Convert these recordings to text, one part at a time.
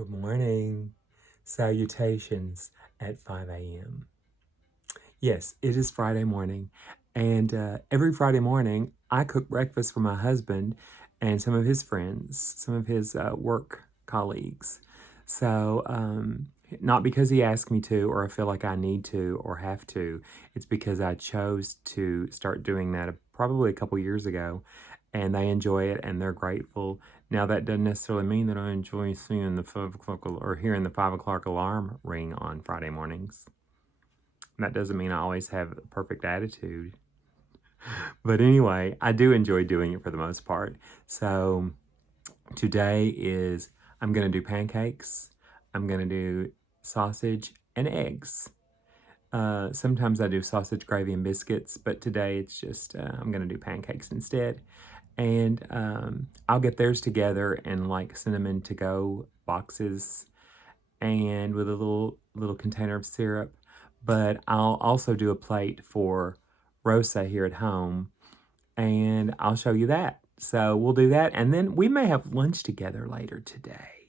Good morning. Salutations at 5 a.m. Yes, it is Friday morning, and every Friday morning I cook breakfast for my husband and some of his friends, some of his work colleagues. So, not because he asked me to, or I feel like I need to or have to. It's because I chose to start doing that probably a couple years ago, and they enjoy it and they're grateful. Now, that doesn't necessarily mean that I enjoy seeing the 5 o'clock or hearing the 5 o'clock alarm ring on Friday mornings. That doesn't mean I always have a perfect attitude. But anyway, I do enjoy doing it for the most part. So today I'm going to do pancakes. I'm going to do sausage and eggs. Sometimes I do sausage, gravy, and biscuits, but today it's just, I'm going to do pancakes instead. And I'll get theirs together in like cinnamon to-go boxes and with a little container of syrup. But I'll also do a plate for Rosa here at home, and I'll show you that. So we'll do that, and then we may have lunch together later today.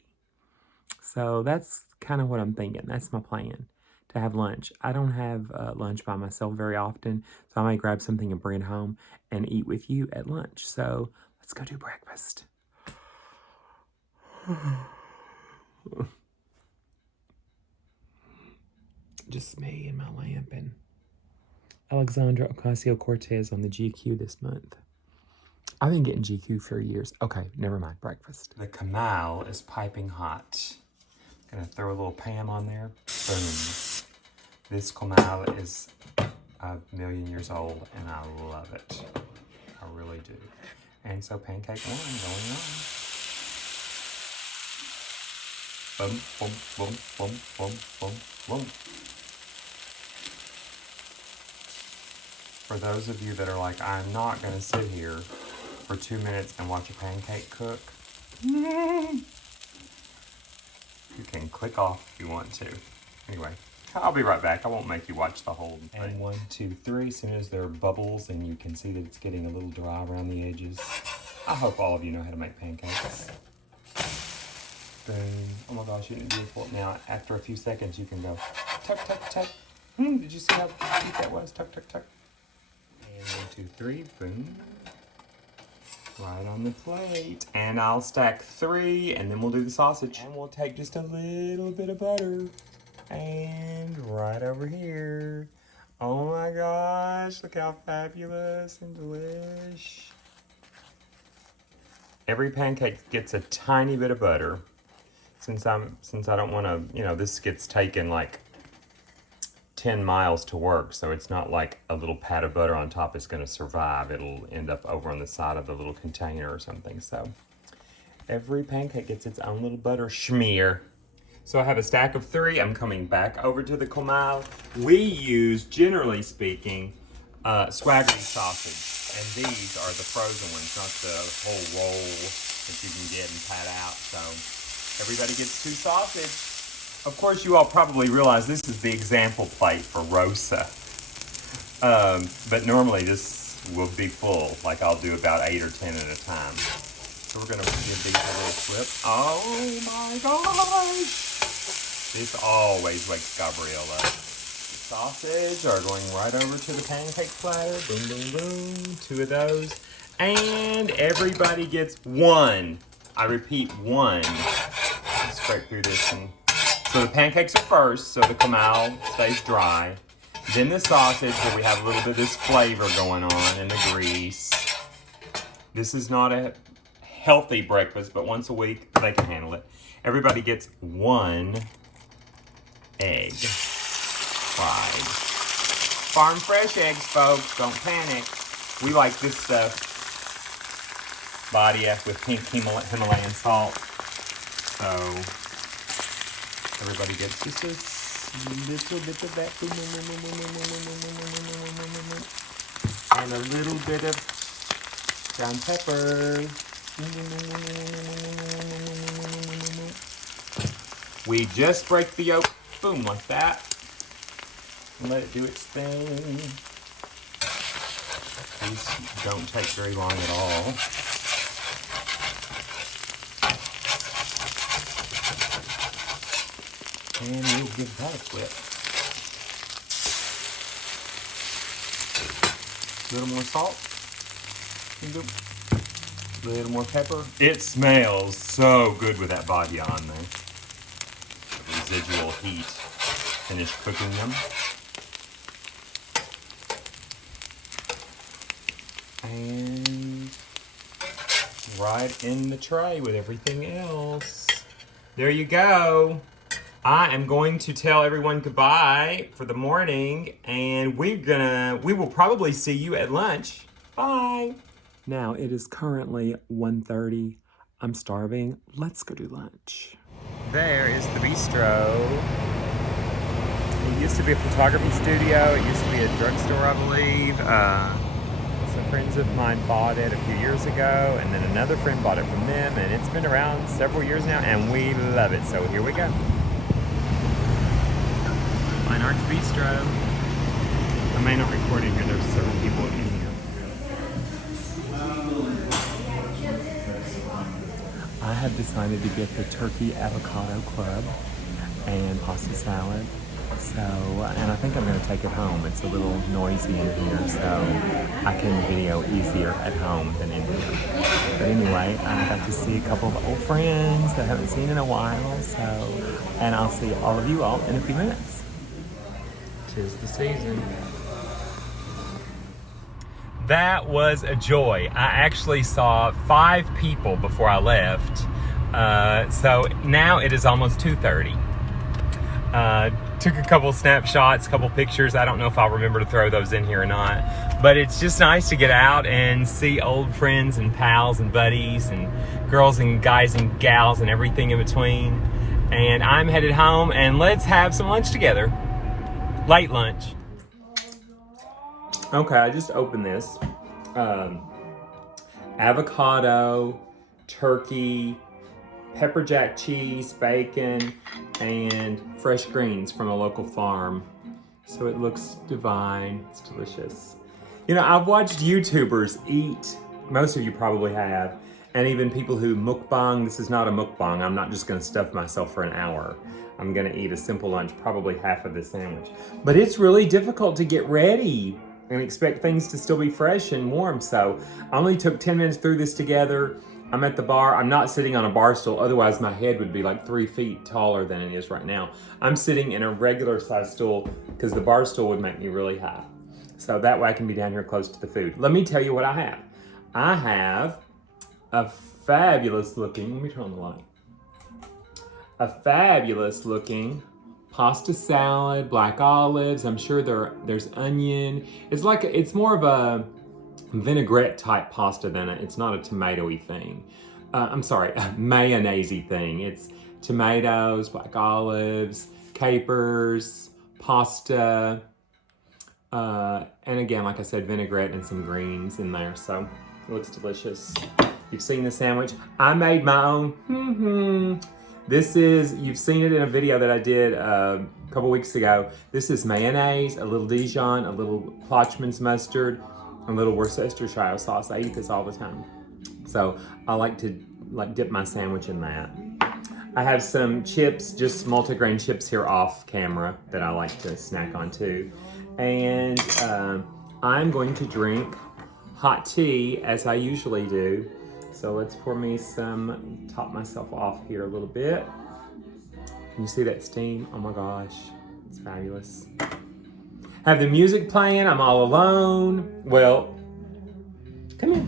So that's kind of what I'm thinking. That's my plan, to have lunch. I don't have lunch by myself very often, so I might grab something and bring it home and eat with you at lunch. So let's go do breakfast. Just me and my lamp and Alexandra Ocasio-Cortez on the GQ this month. I've been getting GQ for years. Okay, never mind. Breakfast. The Kamal is piping hot. Gonna throw a little Pam on there. Boom. This Kamal is a million years old, and I love it. I really do. And so pancake one going on. Boom, boom, boom, boom, boom, boom, boom. For those of you that are like, I'm not going to sit here for 2 minutes and watch a pancake cook, you can click off if you want to. Anyway, I'll be right back. I won't make you watch the whole thing. And 1, 2, 3, as soon as there are bubbles and you can see that it's getting a little dry around the edges. I hope all of you know how to make pancakes. Boom. Oh my gosh, isn't it beautiful? Now, after a few seconds, you can go tuck, tuck, tuck. Did you see how cute that was? Tuck, tuck, tuck. And 1, 2, 3, boom. Right on the plate. And I'll stack 3, and then we'll do the sausage. And we'll take just a little bit of butter. And right over here. Oh my gosh, look how fabulous and delish. Every pancake gets a tiny bit of butter. Since I don't want to, this gets taken like 10 miles to work, so it's not like a little pat of butter on top is going to survive. It'll end up over on the side of the little container or something. So every pancake gets its own little butter schmear. So I have a stack of 3. I'm coming back over to the Kamal. We use, generally speaking, Swaggerty sausage, and these are the frozen ones, not the whole roll that you can get and pat out. So everybody gets 2 sausage. Of course, you all probably realize this is the example plate for Rosa. But normally this will be full, like I'll do about 8 or 10 at a time. So we're gonna give these a little flip. Oh my gosh! This always wakes Gabrielle up. The sausage are going right over to the pancake platter. Boom, boom, boom. 2 of those. And everybody gets 1. I repeat, 1. Scrape through this and... So the pancakes are first, so the Kamal stays dry. Then the sausage, where we have a little bit of this flavor going on, and the grease. This is not a healthy breakfast, but once a week, they can handle it. Everybody gets 1 egg fried. Farm fresh eggs, folks. Don't panic. We like this stuff. Badia with pink Himalayan salt. So... everybody gets just a little bit of that. And a little bit of ground pepper. We just break the yolk. Boom, like that. And let it do its thing. These don't take very long at all. And we'll give that a whip. A little more salt. A little more pepper. It smells so good with that body on there. The residual heat. Finish cooking them. And right in the tray with everything else. There you go. I am going to tell everyone goodbye for the morning, and we will probably see you at lunch. Bye. Now it is currently 1:30. I'm starving. Let's go do lunch. There is the bistro. It used to be a photography studio. It used to be a drugstore, I believe. Some friends of mine bought it a few years ago, and then another friend bought it from them, and it's been around several years now, and we love it. So here we go. Fine Arts Bistro. I may not record in here. There's several people in here. I have decided to get the turkey avocado club and pasta salad. So, and I think I'm going to take it home. It's a little noisy in here, so I can video easier at home than in here. But anyway, I got to see a couple of old friends that I haven't seen in a while, so, and I'll see all of you all in a few minutes. 'Tis the season. That was a joy. I actually saw 5 people before I left. So now it is almost 2:30. Took a couple snapshots, couple pictures. I don't know if I'll remember to throw those in here or not. But it's just nice to get out and see old friends and pals and buddies and girls and guys and gals and everything in between. And I'm headed home, and let's have some lunch together. Late lunch. Okay, I just opened this. Avocado, turkey, pepper jack cheese, bacon, and fresh greens from a local farm. So it looks divine. It's delicious. You know, I've watched YouTubers eat. Most of you probably have. And even people who mukbang. This is not a mukbang. I'm not just going to stuff myself for an hour. I'm going to eat a simple lunch, probably half of this sandwich. But it's really difficult to get ready and expect things to still be fresh and warm. So I only took 10 minutes through this together. I'm at the bar. I'm not sitting on a bar stool. Otherwise, my head would be like 3 feet taller than it is right now. I'm sitting in a regular size stool because the bar stool would make me really high. So that way I can be down here close to the food. Let me tell you what I have. I have a fabulous looking, let me turn on the light. A fabulous looking pasta salad, black olives. I'm sure there's onion. It's more of a vinaigrette type pasta than it's not a tomatoey thing. I'm sorry, a mayonnaise-y thing. It's tomatoes, black olives, capers, pasta, and again, like I said, vinaigrette and some greens in there. So it looks delicious. You've seen the sandwich. I made my own. You've seen it in a video that I did a couple weeks ago. This is mayonnaise, a little Dijon, a little Plotchman's mustard, a little Worcestershire sauce. I eat this all the time. So I like to dip my sandwich in that. I have some chips, just multigrain chips here off camera that I like to snack on too. And I'm going to drink hot tea as I usually do. So let's pour me some, top myself off here a little bit. Can you see that steam? Oh my gosh, it's fabulous. Have the music playing, I'm all alone. Well, come here,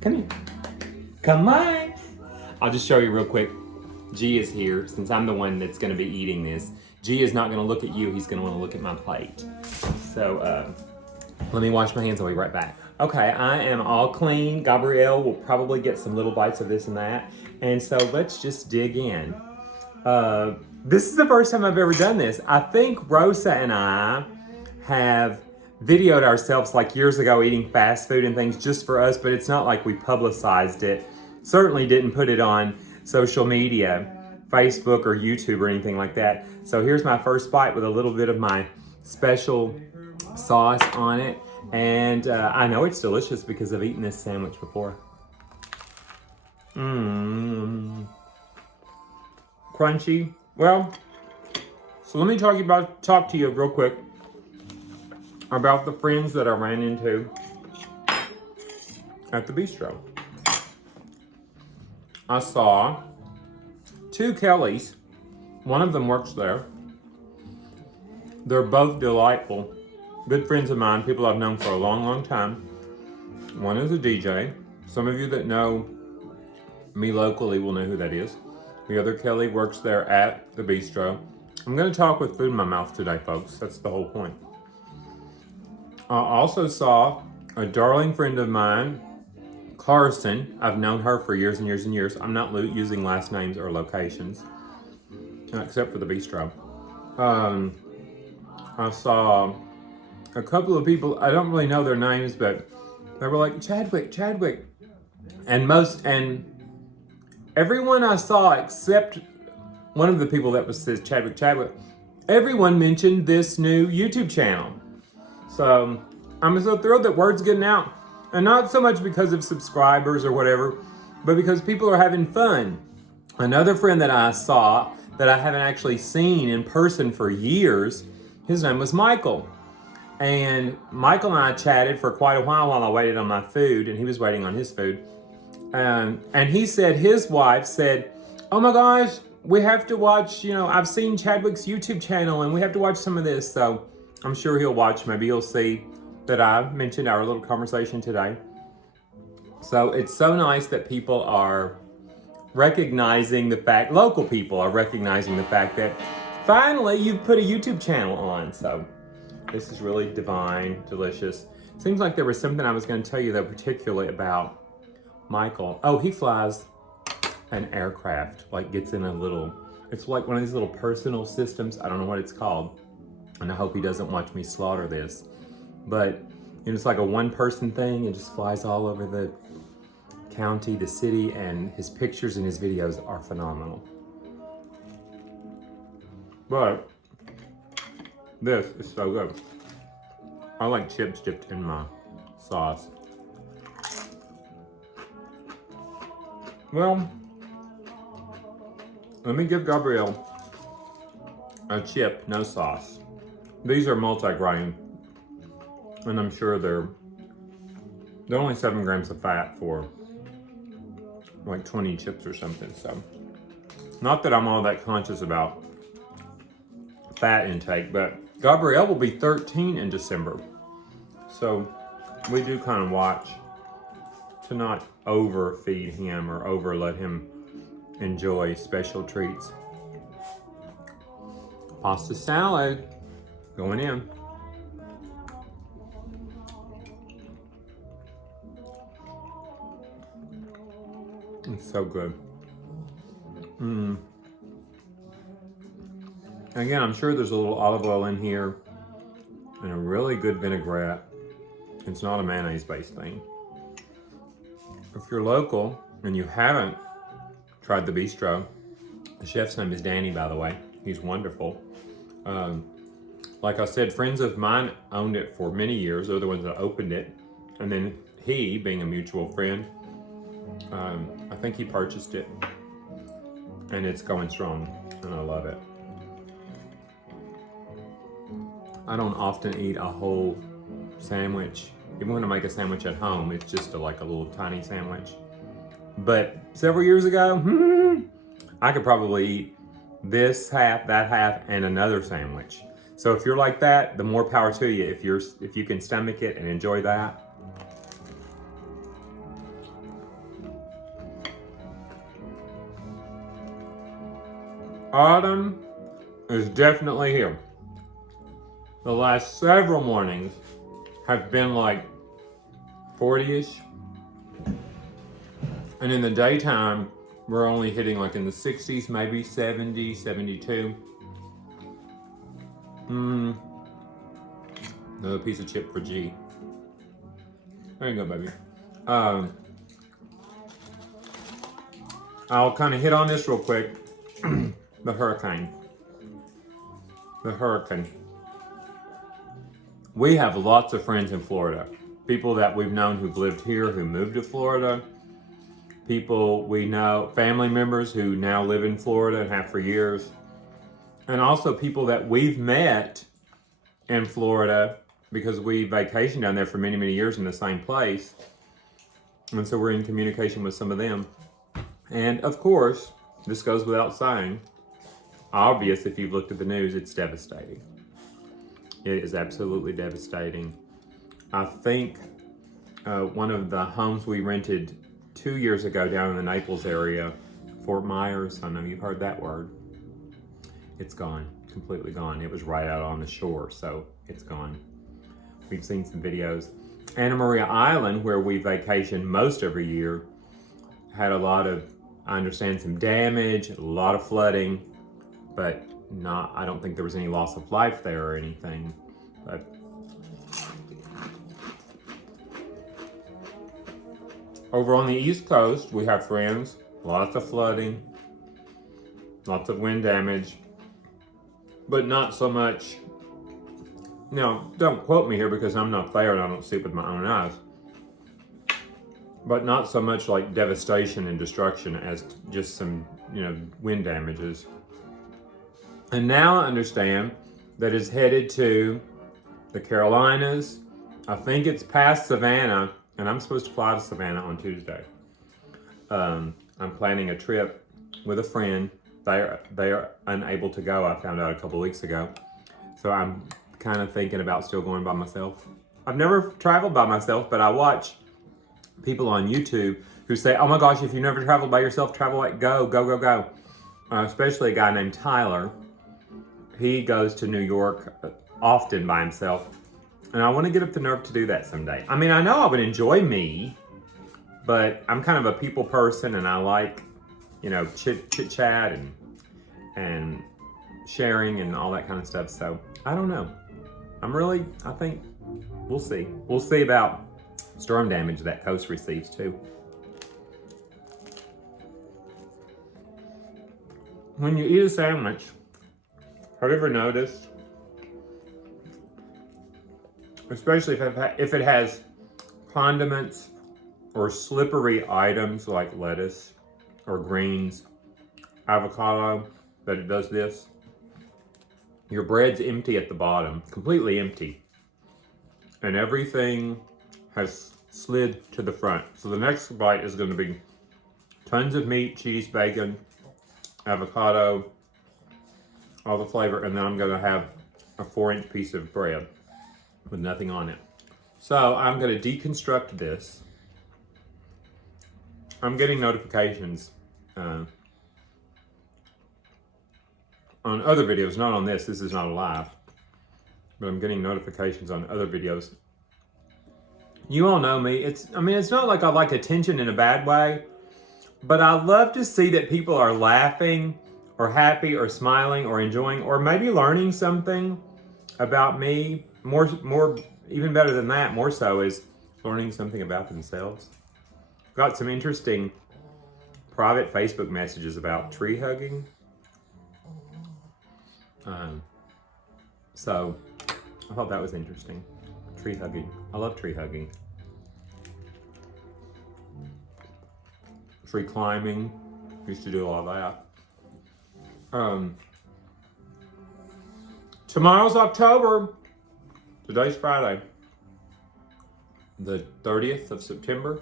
come here, come on. I'll just show you real quick. G is here, since I'm the one that's gonna be eating this. G is not gonna look at you, he's gonna wanna look at my plate. So let me wash my hands, I'll be right back. Okay, I am all clean. Gabrielle will probably get some little bites of this and that. And so let's just dig in. This is the first time I've ever done this. I think Rosa and I have videoed ourselves like years ago eating fast food and things just for us, but it's not like we publicized it. Certainly didn't put it on social media, Facebook or YouTube or anything like that. So here's my first bite with a little bit of my special sauce on it. And I know it's delicious because I've eaten this sandwich before. Crunchy. Well, So let me talk to you real quick about the friends that I ran into at the bistro. I saw two Kellys. One of them works there. They're both delightful. Good friends of mine, people I've known for a long, long time. One is a DJ. Some of you that know me locally will know who that is. The other Kelly works there at the bistro. I'm going to talk with food in my mouth today, folks. That's the whole point. I also saw a darling friend of mine, Carson. I've known her for years and years and years. I'm not using last names or locations, except for the bistro. I saw a couple of people, I don't really know their names, but they were like, Chadwick. And everyone I saw except one of the people that says Chadwick, everyone mentioned this new YouTube channel. So I'm so thrilled that word's getting out. And not so much because of subscribers or whatever, but because people are having fun. Another friend that I saw that I haven't actually seen in person for years, his name was Michael. And Michael and I chatted for quite a while I waited on my food, and he was waiting on his food. And he said, his wife said, oh my gosh, we have to watch, I've seen Chadwick's YouTube channel and we have to watch some of this. So I'm sure he'll watch. Maybe he'll see that I mentioned our little conversation today. So it's so nice that people are recognizing the fact, local people are recognizing the fact that finally you've put a YouTube channel on. So this is really divine, delicious. Seems like there was something I was going to tell you though, particularly about Michael. Oh, he flies an aircraft, like gets in it's like one of these little personal systems. I don't know what it's called. And I hope he doesn't watch me slaughter this. But it's like a one-person thing. It just flies all over the county, the city, and his pictures and his videos are phenomenal. But this is so good. I like chips dipped in my sauce. Well, let me give Gabrielle a chip, no sauce. These are multi-grain, and I'm sure they're only 7 grams of fat for like 20 chips or something. So, not that I'm all that conscious about fat intake, but Gabrielle will be 13 in December. So, we do kind of watch to not overfeed him or let him enjoy special treats. Pasta salad going in. It's so good. Again, I'm sure there's a little olive oil in here and a really good vinaigrette. It's not a mayonnaise-based thing. If you're local and you haven't tried the bistro, the chef's name is Danny, by the way. He's wonderful. Like I said, friends of mine owned it for many years. They're the ones that opened it. And then he, being a mutual friend, I think he purchased it. And it's going strong, and I love it. I don't often eat a whole sandwich. Even when I make a sandwich at home, it's just like a little tiny sandwich. But several years ago, I could probably eat this half, that half, and another sandwich. So if you're like that, the more power to you. If you can stomach it and enjoy that. Autumn is definitely here. The last several mornings have been like 40-ish. And in the daytime, we're only hitting like in the 60s, maybe 70, 72. Another piece of chip for G. There you go, baby. I'll kind of hit on this real quick. The hurricane. We have lots of friends in Florida. People that we've known who've lived here, who moved to Florida. People we know, family members who now live in Florida and have for years. and also people that we've met in Florida because we vacationed down there for many, many years in the same place. And so we're in communication with some of them. And of course, this goes without saying, obvious if you've looked at the news, it's devastating. It is absolutely devastating. I think one of the homes we rented 2 years ago down in the Naples area, Fort Myers, I know you've heard that word. It's gone, completely gone. It was right out on the shore, so it's gone. We've seen some videos. Anna Maria Island, where we vacation most every year, had a lot of, I understand, some damage, a lot of flooding, but I don't think there was any loss of life there or anything. But over on the East Coast, we have friends, lots of flooding, lots of wind damage, but not so much. Now, don't quote me here because I'm not there and I don't see it with my own eyes. But not so much like devastation and destruction as just some, wind damages. And now I understand that it's headed to the Carolinas. I think it's past Savannah, and I'm supposed to fly to Savannah on Tuesday. I'm planning a trip with a friend. They are unable to go. I found out a couple weeks ago. So I'm kind of thinking about still going by myself. I've never traveled by myself, but I watch people on YouTube who say, oh my gosh, if you never traveled by yourself, travel like go. Especially a guy named Tyler. He goes to New York often by himself. And I want to get up the nerve to do that someday. I mean, I know I would enjoy me, but I'm kind of a people person and I like, chit-chat and sharing and all that kind of stuff. So I don't know. I think we'll see. We'll see about storm damage that coast receives too. When you eat a sandwich, have you ever noticed, especially if it has condiments or slippery items like lettuce or greens, avocado, that it does this? Your bread's empty at the bottom, completely empty. And everything has slid to the front. So the next bite is going to be tons of meat, cheese, bacon, avocado, all the flavor, and then I'm going to have a 4-inch piece of bread with nothing on it. So I'm going to deconstruct this. I'm getting notifications on other videos, not on this. This is not a live, but I'm getting notifications on other videos. You all know me. It's not like I like attention in a bad way, but I love to see that people are laughing or happy or smiling or enjoying or maybe learning something about me. More, even better than that, more so is learning something about themselves. Got some interesting private Facebook messages about tree hugging. So I thought that was interesting. Tree hugging. I love tree hugging. Tree climbing. Used to do a lot of that. Tomorrow's October. Today's Friday. The 30th of September.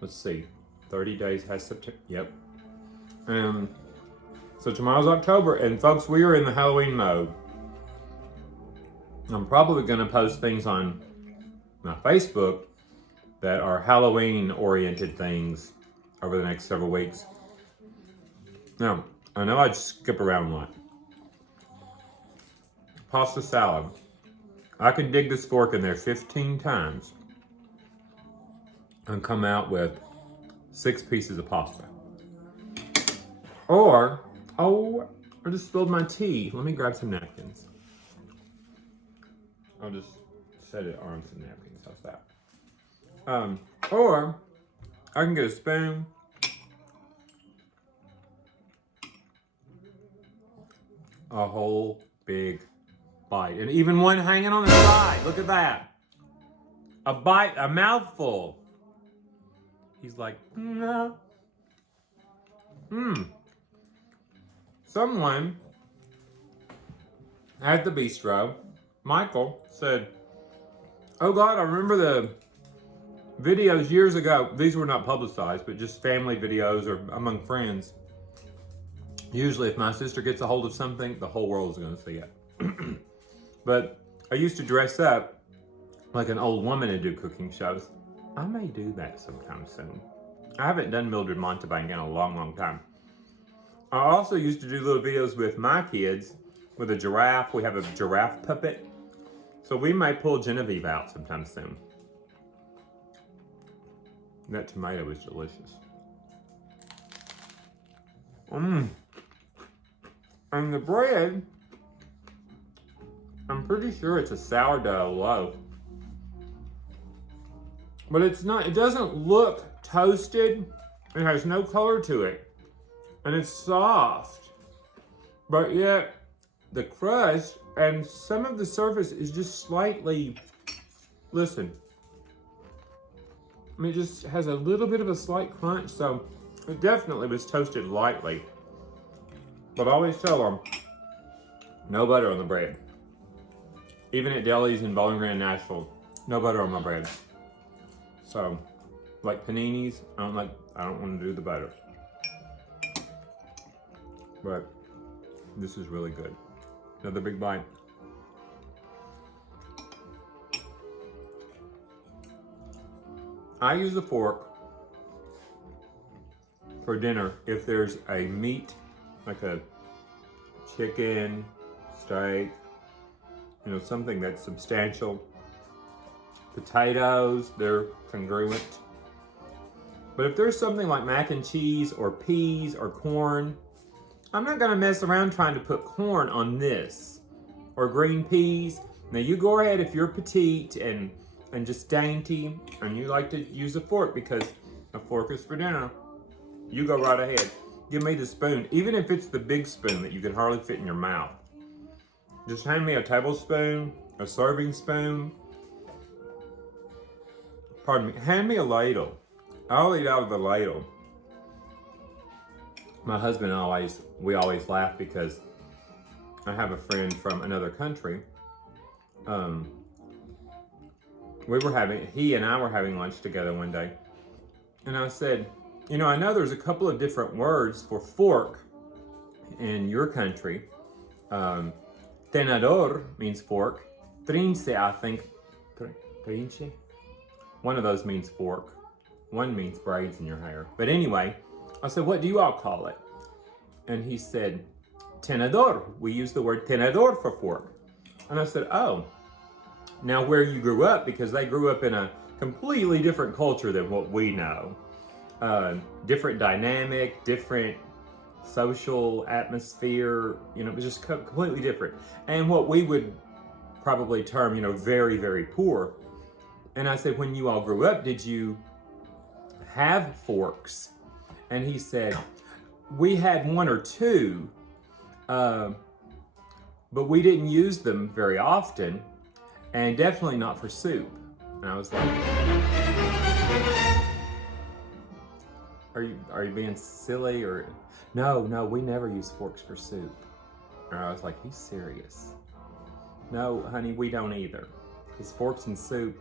Let's see. 30 days has September. Yep. So tomorrow's October, and folks, we are in the Halloween mode. I'm probably going to post things on my Facebook that are Halloween-oriented things over the next several weeks. Now, I know I'd skip around a lot. Pasta salad. I can dig this fork in there 15 times and come out with 6 pieces of pasta. Or, I just spilled my tea. Let me grab some napkins. I'll just set it on some napkins. How's that? Or I can get a spoon. A whole big bite. And even one hanging on the side. Look at that. A bite, a mouthful. He's like, no. Someone at the bistro, Michael said, "Oh God, I remember the videos years ago. These were not publicized, but just family videos or among friends. Usually, if my sister gets a hold of something, the whole world is going to see it. But I used to dress up like an old woman and do cooking shows. I may do that sometime soon. I haven't done Mildred Montebank in a long, long time. I also used to do little videos with my kids with a giraffe. We have a giraffe puppet. So we may pull Genevieve out sometime soon. That tomato is delicious. And the bread, I'm pretty sure it's a sourdough loaf. But it's not, it doesn't look toasted. It has no color to it. And it's soft. But yet, the crust and some of the surface is just slightly, listen. I mean, it just has a little bit of a slight crunch, so it definitely was toasted lightly. But I always tell them, no butter on the bread. Even at delis in Bowling Green, Nashville, no butter on my bread. So, like paninis, I don't want to do the butter. But this is really good. Another big bite. I use a fork for dinner if there's a meat, like a chicken, steak, you know, something that's substantial. Potatoes, they're congruent. But if there's something like mac and cheese or peas or corn, I'm not gonna mess around trying to put corn on this or green peas. Now you go ahead if you're petite and just dainty and you like to use a fork because a fork is for dinner. You go right ahead. Give me the spoon, even if it's the big spoon that you can hardly fit in your mouth. Just hand me a tablespoon, a serving spoon. Pardon me, hand me a ladle. I'll eat out of the ladle. My husband and we always laugh because I have a friend from another country. He and I were having lunch together one day. And I said, you know, I know there's a couple of different words for fork in your country. Tenedor means fork. Trince, I think, trince? One of those means fork. One means braids in your hair. But anyway, I said, what do you all call it? And he said, tenedor. We use the word tenedor for fork. And I said, oh. Now where you grew up, because they grew up in a completely different culture than what we know. Different dynamic, different social atmosphere, you know, it was just completely different. And what we would probably term, you know, very, very poor. And I said, when you all grew up, did you have forks? And he said, we had one or two, but we didn't use them very often, and definitely not for soup. And I was like, are you being silly? Or no, we never use forks for soup. And I was like, he's serious. No, honey, we don't either. Because forks and soup,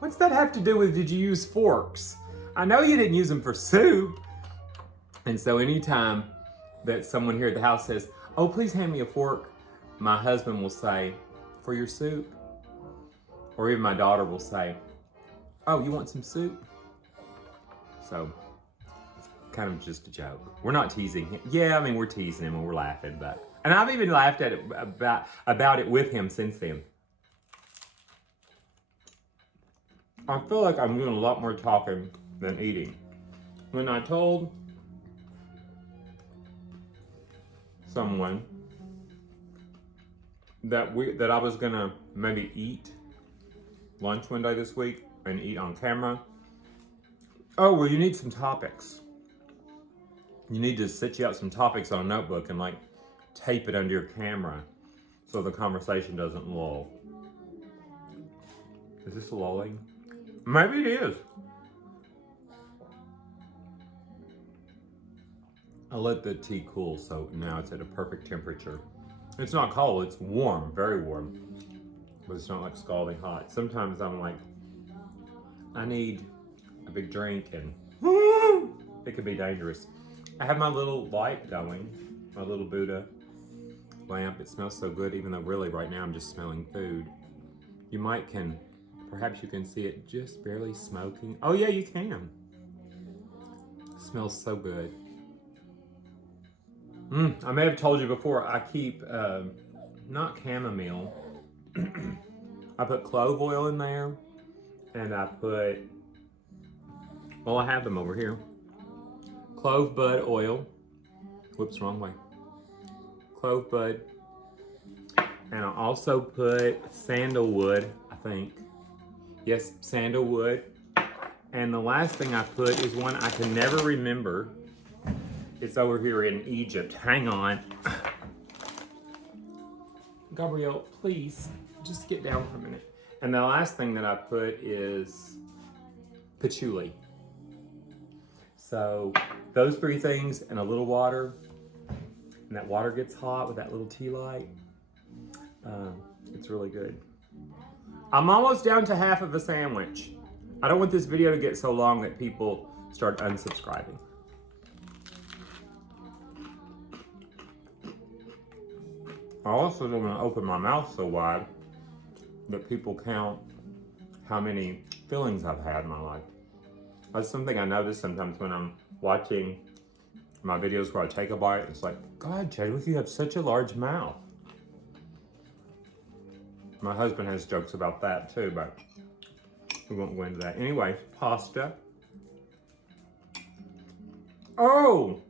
what's that have to do with did you use forks? I know you didn't use them for soup. And so anytime that someone here at the house says, oh, please hand me a fork, my husband will say, for your soup? Or even my daughter will say, oh, you want some soup? So it's kind of just a joke. We're not teasing him. Yeah, I mean, we're teasing him and we're laughing, but, and I've even laughed at it about it with him since then. I feel like I'm doing a lot more talking than eating. When I told someone that I was gonna maybe eat lunch one day this week and eat on camera. Oh, well, you need some topics. You need to set you out some topics on a notebook and like tape it under your camera so the conversation doesn't lull. Is this lulling? Maybe it is. I let the tea cool, so now it's at a perfect temperature. It's not cold, it's warm, very warm. But it's not like scalding hot. Sometimes I'm like, I need a big drink and it could be dangerous. I have my little light going, my little Buddha lamp. It smells so good, even though really right now I'm just smelling food. Perhaps you can see it just barely smoking. Oh yeah, you can. It smells so good. I may have told you before, I keep, not chamomile, I put clove oil in there, and I put, well, I have them over here. Clove bud oil. Whoops, wrong way. Clove bud. And I also put sandalwood, I think. Yes, sandalwood. And the last thing I put is one I can never remember. It's over here in Egypt. Hang on. Gabrielle, please, just get down for a minute. And the last thing that I put is patchouli. So those three things and a little water, and that water gets hot with that little tea light. It's really good. I'm almost down to half of a sandwich. I don't want this video to get so long that people start unsubscribing. I also don't want to open my mouth so wide that people count how many fillings I've had in my life. That's something I notice sometimes when I'm watching my videos where I take a bite. It's like, God, Chadwick, you have such a large mouth. My husband has jokes about that too, but we won't go into that. Anyway, pasta. Oh,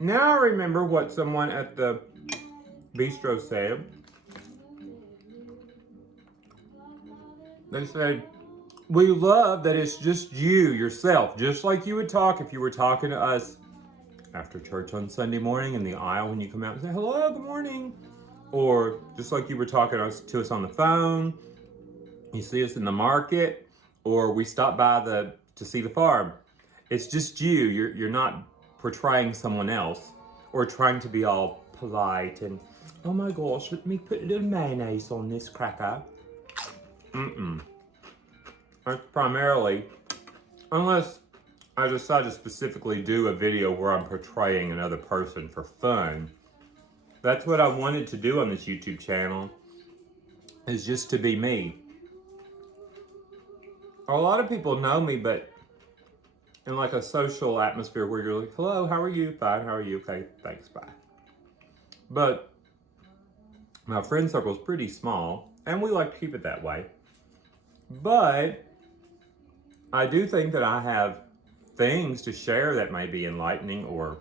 now I remember what someone at the bistro said. They said, we love that it's just you, yourself, just like you would talk if you were talking to us after church on Sunday morning in the aisle when you come out and say, hello, good morning. Or just like you were talking to us on the phone, you see us in the market, or we stop by to see the farm. It's just you. You're not portraying someone else or trying to be all polite and, oh my gosh, let me put a little mayonnaise on this cracker. That's primarily, unless I decide to specifically do a video where I'm portraying another person for fun. That's what I wanted to do on this YouTube channel, is just to be me. A lot of people know me, but in like a social atmosphere where you're like, hello, how are you? Fine, how are you? Okay, thanks, bye. But my friend circle is pretty small, and we like to keep it that way. But I do think that I have things to share that may be enlightening or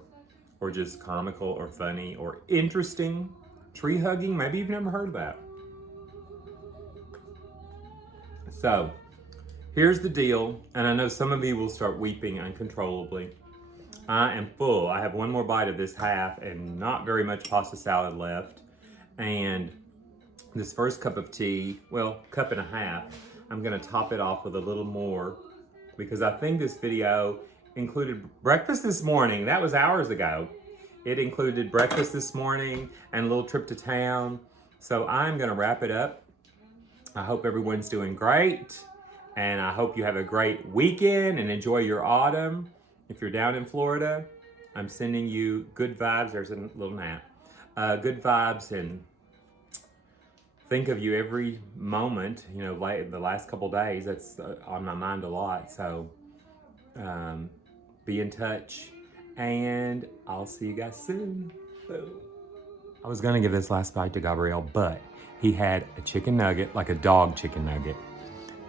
just comical or funny or interesting. Tree hugging, maybe you've never heard of that. So here's the deal, and I know some of you will start weeping uncontrollably. I am full. I have one more bite of this half and not very much pasta salad left. And this first cup of tea, well, cup and a half, I'm gonna top it off with a little more because I think this video included breakfast this morning. That was hours ago. It included breakfast this morning and a little trip to town. So I'm gonna wrap it up. I hope everyone's doing great. And I hope you have a great weekend and enjoy your autumn. If you're down in Florida, I'm sending you good vibes. There's a little nap. Good vibes, and think of you every moment. You know, like the last couple days, that's on my mind a lot. So be in touch, and I'll see you guys soon. I was gonna give this last bite to Gabrielle, but he had a chicken nugget, like a dog chicken nugget,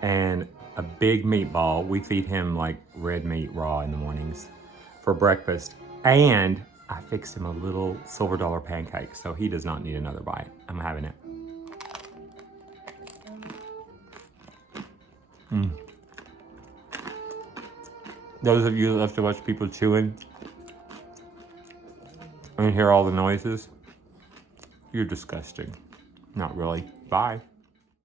and a big meatball. We feed him like red meat raw in the mornings for breakfast. And I fixed him a little silver dollar pancake, so he does not need another bite. I'm having it. Those of you that love to watch people chewing and hear all the noises, you're disgusting. Not really. Bye.